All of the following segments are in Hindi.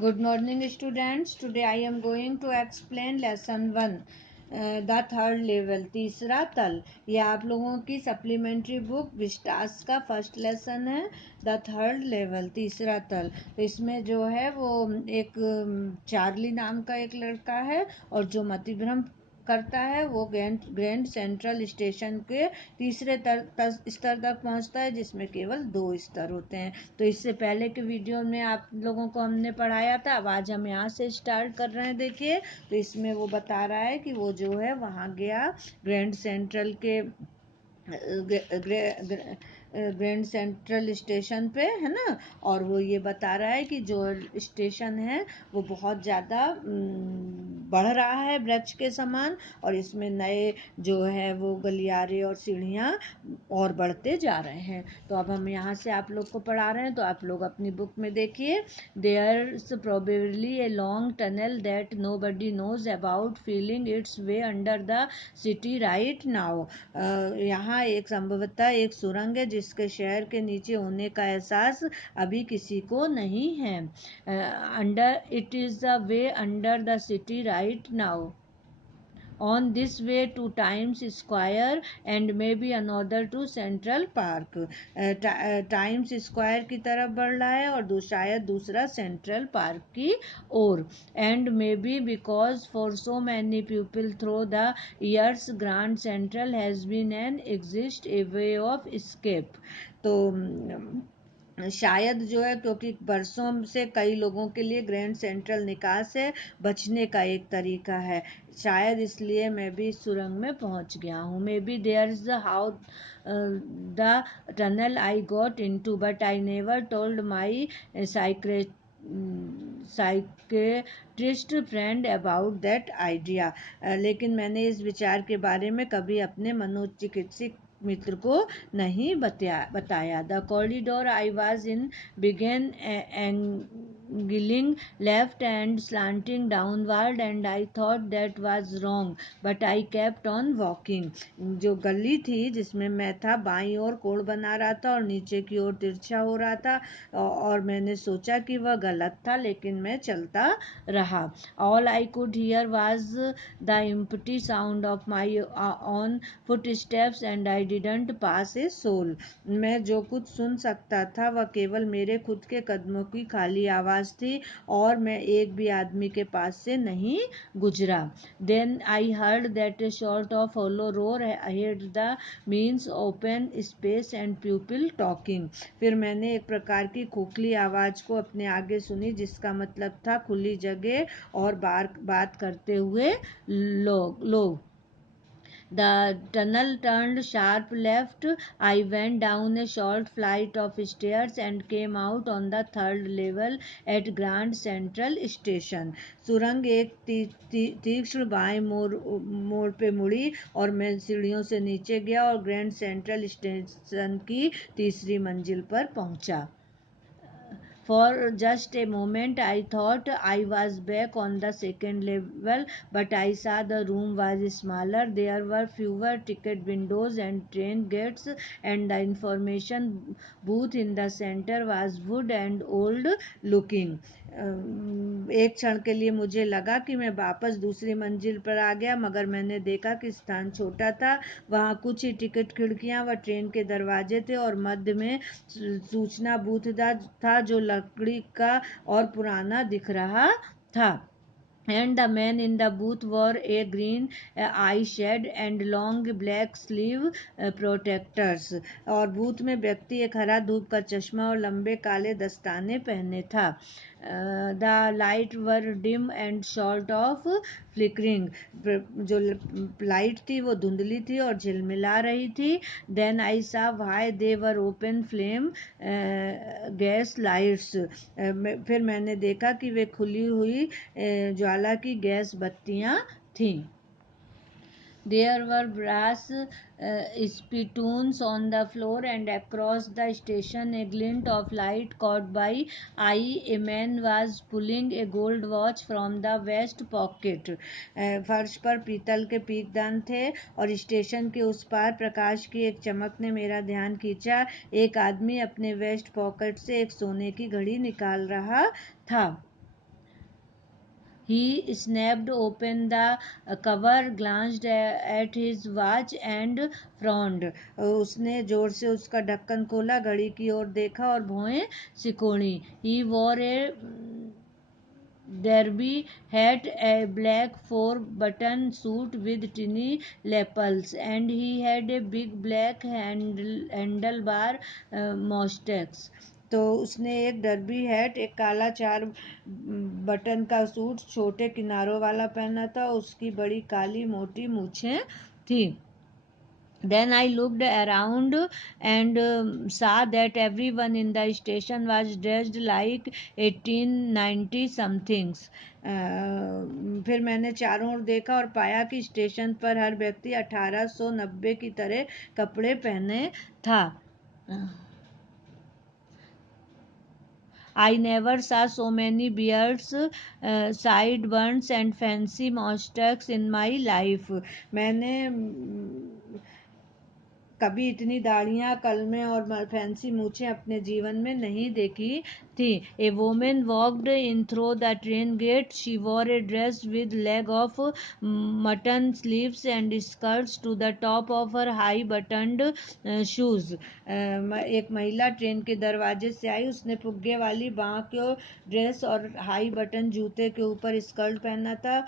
Good morning, students. Today I am going to explain lesson 1, the third level, तीसरा तल. ये आप लोगों की सप्लीमेंट्री बुक विस्टास का फर्स्ट लेसन है. द थर्ड लेवल, तीसरा तल. तो इसमें जो है वो एक चार्ली नाम का एक लड़का है और जो मतिभ्रम करता है वो ग्रैंड सेंट्रल स्टेशन के तीसरे स्तर तक पहुंचता है, जिसमें केवल 2 स्तर होते हैं. तो इससे पहले के वीडियो में आप लोगों को हमने पढ़ाया था. अब आज हम यहाँ से स्टार्ट कर रहे हैं. देखिए, तो इसमें वो बता रहा है कि वो जो है वहाँ गया ग्रैंड सेंट्रल के ग्रैंड सेंट्रल स्टेशन पे, है ना. और वो ये बता रहा है कि जो स्टेशन है वो बहुत ज़्यादा बढ़ रहा है वृक्ष के समान, और इसमें नए जो है वो गलियारे और सीढ़ियाँ और बढ़ते जा रहे हैं. तो अब हम यहाँ से आप लोग को पढ़ा रहे हैं, तो आप लोग अपनी बुक में देखिए. There's probably a long tunnel that nobody knows about, feeling its way under the city right now. यहाँ एक संभवतः एक सुरंग है जिसके शहर के नीचे होने का एहसास अभी किसी को नहीं है. Under it is the way under the city right now, on this way to Times Square and maybe another to Central Park. Times square की तरफ बढ़ रहा है और शायद दूसरा सेंट्रल पार्क की ओर. And may be because for so many people through the years Grand Central has been an exist a way of escape. तो शायद जो है क्योंकि बरसों से कई लोगों के लिए ग्रैंड सेंट्रल निकास है, बचने का एक तरीका है. शायद इसलिए मैं भी इस सुरंग में पहुंच गया हूँ. Maybe there is how the tunnel I got into, but I never told my psychiatrist friend about that idea. लेकिन मैंने इस विचार के बारे में कभी अपने मनोचिकित्सक मित्र को नहीं बताया. The corridor I was in began angling left and slanting downward and I thought that was wrong, but I kept on walking. जो गली थी जिसमें मैं था, बाईं ओर कोण बना रहा था और नीचे की ओर तिरछा हो रहा था, और मैंने सोचा कि वह गलत था, लेकिन मैं चलता रहा. All I could hear was the empty sound of my own footsteps and I didn't pass a soul. मैं जो कुछ सुन सकता था वह केवल मेरे खुद के कदमों की खाली आवाज़ थी, और मैं एक भी आदमी के पास से नहीं गुजरा. Then I heard that a sort of hollow roar ahead the means open space and people talking. फिर मैंने एक प्रकार की खोखली आवाज़ को अपने आगे सुनी, जिसका मतलब था खुली जगह और बात करते हुए लोग. The tunnel turned sharp left. I went down a short flight of stairs and came out on the third level at Grand Central Station. सुरंग एक तीक्ष्ण बाएं मोड़ पे मुड़ी और मैं सीढ़ियों से नीचे गया और ग्रैंड सेंट्रल स्टेशन की तीसरी मंजिल पर पहुंचा. For just a moment I thought I was back on the second level, but I saw the room was smaller. There were fewer ticket windows and train gates, and the information booth in the center was wood and old looking. एक क्षण के लिए मुझे लगा कि मैं वापस दूसरी मंजिल पर आ गया, मगर मैंने देखा कि स्थान छोटा था. वहाँ कुछ ही टिकट खिड़कियाँ व ट्रेन के दरवाजे थे, और मध्य में सूचना बूथ था जो लकड़ी का और पुराना दिख रहा था. And the man in the booth wore a green eye shade and long black sleeve protectors. और बूथ में व्यक्ति एक हरा धूप का चश्मा और लंबे काले दस्ताने पहने था. The light were dim and sort of flickering. जो लाइट थी वो धुंधली थी और झिलमिला रही थी. Then I saw why they were open flame gas lights. फिर मैंने देखा कि वे खुली हुई ज्वाला की गैस बत्तियां थीं. There were brass spittoons on the floor, and across the station a glint of light caught by eye. A man was pulling a gold watch from the vest pocket. फर्श पर पीतल के पीकदान थे और स्टेशन के उस पार प्रकाश की एक चमक ने मेरा ध्यान खींचा. एक आदमी अपने वेस्ट पॉकेट से एक सोने की घड़ी निकाल रहा था. He snapped open the cover, glanced at his watch and frowned. उसने जोर से उसका ढक्कन खोला, घड़ी की ओर देखा और भौहें सिकोड़ी. He wore a derby hat, a black four-button suit with tiny lapels, and he had a big black handlebar mustache. तो उसने एक डर्बी हैट, एक काला चार बटन का सूट छोटे किनारों वाला पहना था, उसकी बड़ी काली मोटी मूछें थी. Then I looked around and saw that everyone in the station was dressed like 1890 somethings. फिर मैंने चारों ओर देखा और पाया कि स्टेशन पर हर व्यक्ति 1890 की तरह कपड़े पहने था. I never saw so many beards, sideburns and fancy mustaches in my life. मैंने कभी इतनी दाढ़ियाँ, कलमे और फैंसी मूछें अपने जीवन में नहीं देखी थी. A woman walked in through the train gate. She wore a dress with leg of mutton, sleeves and skirts to the top of her high buttoned shoes. एक महिला ट्रेन के दरवाजे से आई. उसने फुग्गे वाली बाँह के ड्रेस और हाई बटन जूते के ऊपर स्कर्ट पहना था.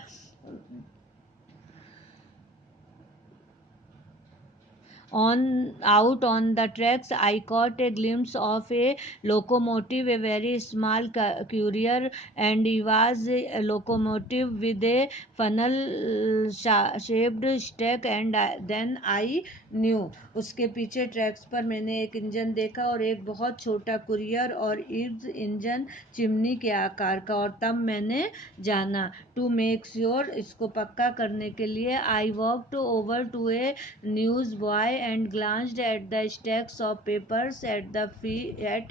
Out on the tracks, I caught a glimpse of a locomotive, a very small courier, and it was a locomotive with a funnel-shaped stack, and then I knew. उसके पीछे ट्रैक्स पर मैंने एक इंजन देखा और एक बहुत छोटा कुरियर और इस इंजन चिमनी के आकार का. और तब मैंने जाना. टू मेक श्योर, इसको पक्का करने के लिए, I walked over to a newsboy and glanced at the stacks of papers at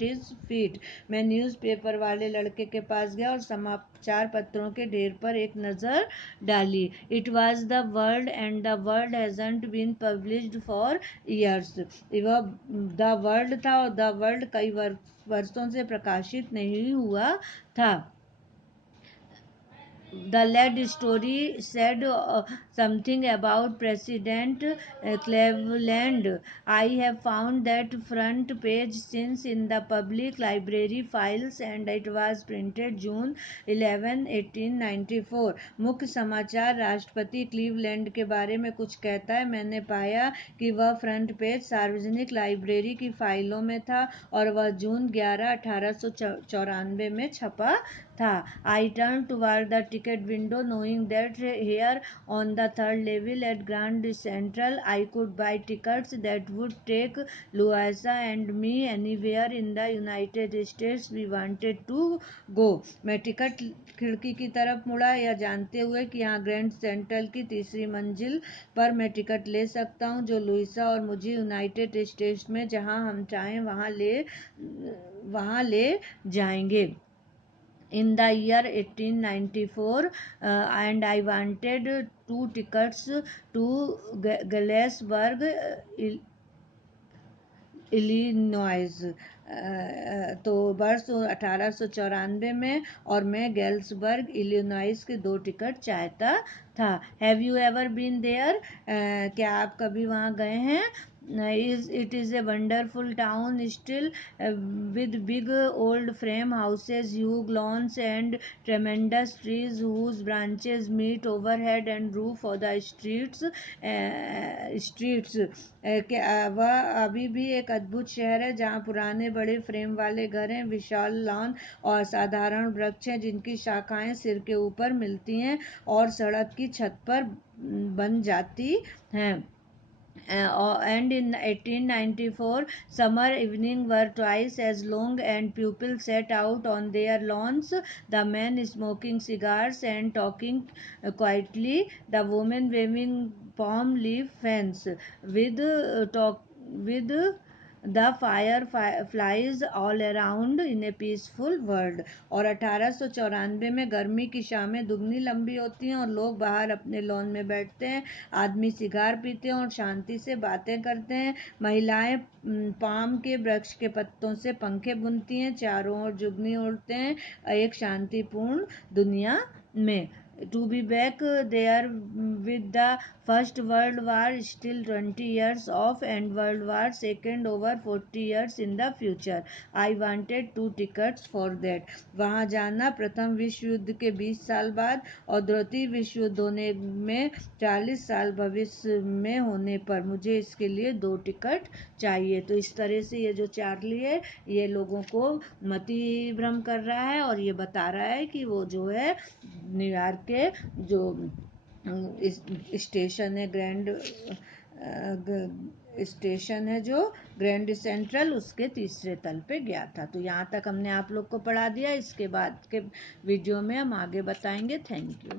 his feet. मैं न्यूज़पेपर वाले लड़के के पास गया और समाचार पत्रों के ढेर पर एक नज़र डाली. It was the World and the World hasn't been published for years. वह द वर्ल्ड था और द वर्ल्ड कई वर्षों से प्रकाशित नहीं हुआ था. The lead story said something about President Cleveland. I have found that front page since in the public library files and it was printed June 11, 1894. मुख्य समाचार राष्ट्रपति क्लीवलैंड के बारे में कुछ कहता है. मैंने पाया कि वह फ्रंट पेज सार्वजनिक लाइब्रेरी की फाइलों में था और वह जून 11, 1894 में छपा था. I turned toward the ticket window knowing that here on the third level at Grand Central I could buy tickets that would take Louisa and me anywhere in the United States we wanted to go. मैं टिकट खिड़की की तरफ मुड़ा, यह जानते हुए कि यहाँ ग्रैंड सेंट्रल की तीसरी मंजिल पर मैं टिकट ले सकता हूँ जो लुइसा और मुझे यूनाइटेड स्टेट्स में जहाँ हम चाहें वहाँ ले जाएंगे. In the year 1894 and I wanted two tickets to Galesburg, Illinois. तो वर्ष 1894 में और मैं गैल्सबर्ग इलिनॉइस के 2 टिकट चाहता था. Have you ever been there? क्या आप कभी वहाँ गए हैं? It is a wonderful town still, with big old frame houses, huge lawns and tremendous trees whose branches meet overhead and roof of the streets. वह अभी भी एक अद्भुत शहर है जहाँ पुराने बड़े फ्रेम वाले घर हैं, विशाल लॉन और साधारण वृक्ष हैं जिनकी शाखाएं सिर के ऊपर मिलती हैं और सड़क की छत पर बन जाती हैं. And in 1894 summer evenings were twice as long and pupils sat out on their lawns, the men smoking cigars and talking quietly, the women waving palm leaf fans with the fireflies all around in a peaceful world. और 1894 में गर्मी की शामें दुगनी लंबी होती हैं और लोग बाहर अपने लॉन में बैठते हैं. आदमी सिगार पीते हैं और शांति से बातें करते हैं. महिलाएं पाम के वृक्ष के पत्तों से पंखे बुनती हैं. चारों ओर जुगनी उड़ते हैं एक शांतिपूर्ण दुनिया में. to be back there with the First World War still 20 years off and World War Second over 40 years in the future. I wanted 2 tickets for that. वहाँ जाना प्रथम विश्व युद्ध के 20 साल बाद और द्वितीय विश्व युद्ध होने में 40 साल भविष्य में होने पर मुझे इसके लिए 2 टिकट चाहिए। तो इस तरह से ये जो चार्ली है ये लोगों को मति भ्रम कर रहा है और ये बता रहा है कि वो जो है न्यूयॉर्क के जो स्टेशन है स्टेशन है जो ग्रैंड सेंट्रल उसके तीसरे तल पे गया था। तो यहाँ तक हमने आप लोग को पढ़ा दिया। इसके बाद के वीडियो में हम आगे बताएंगे। Thank you.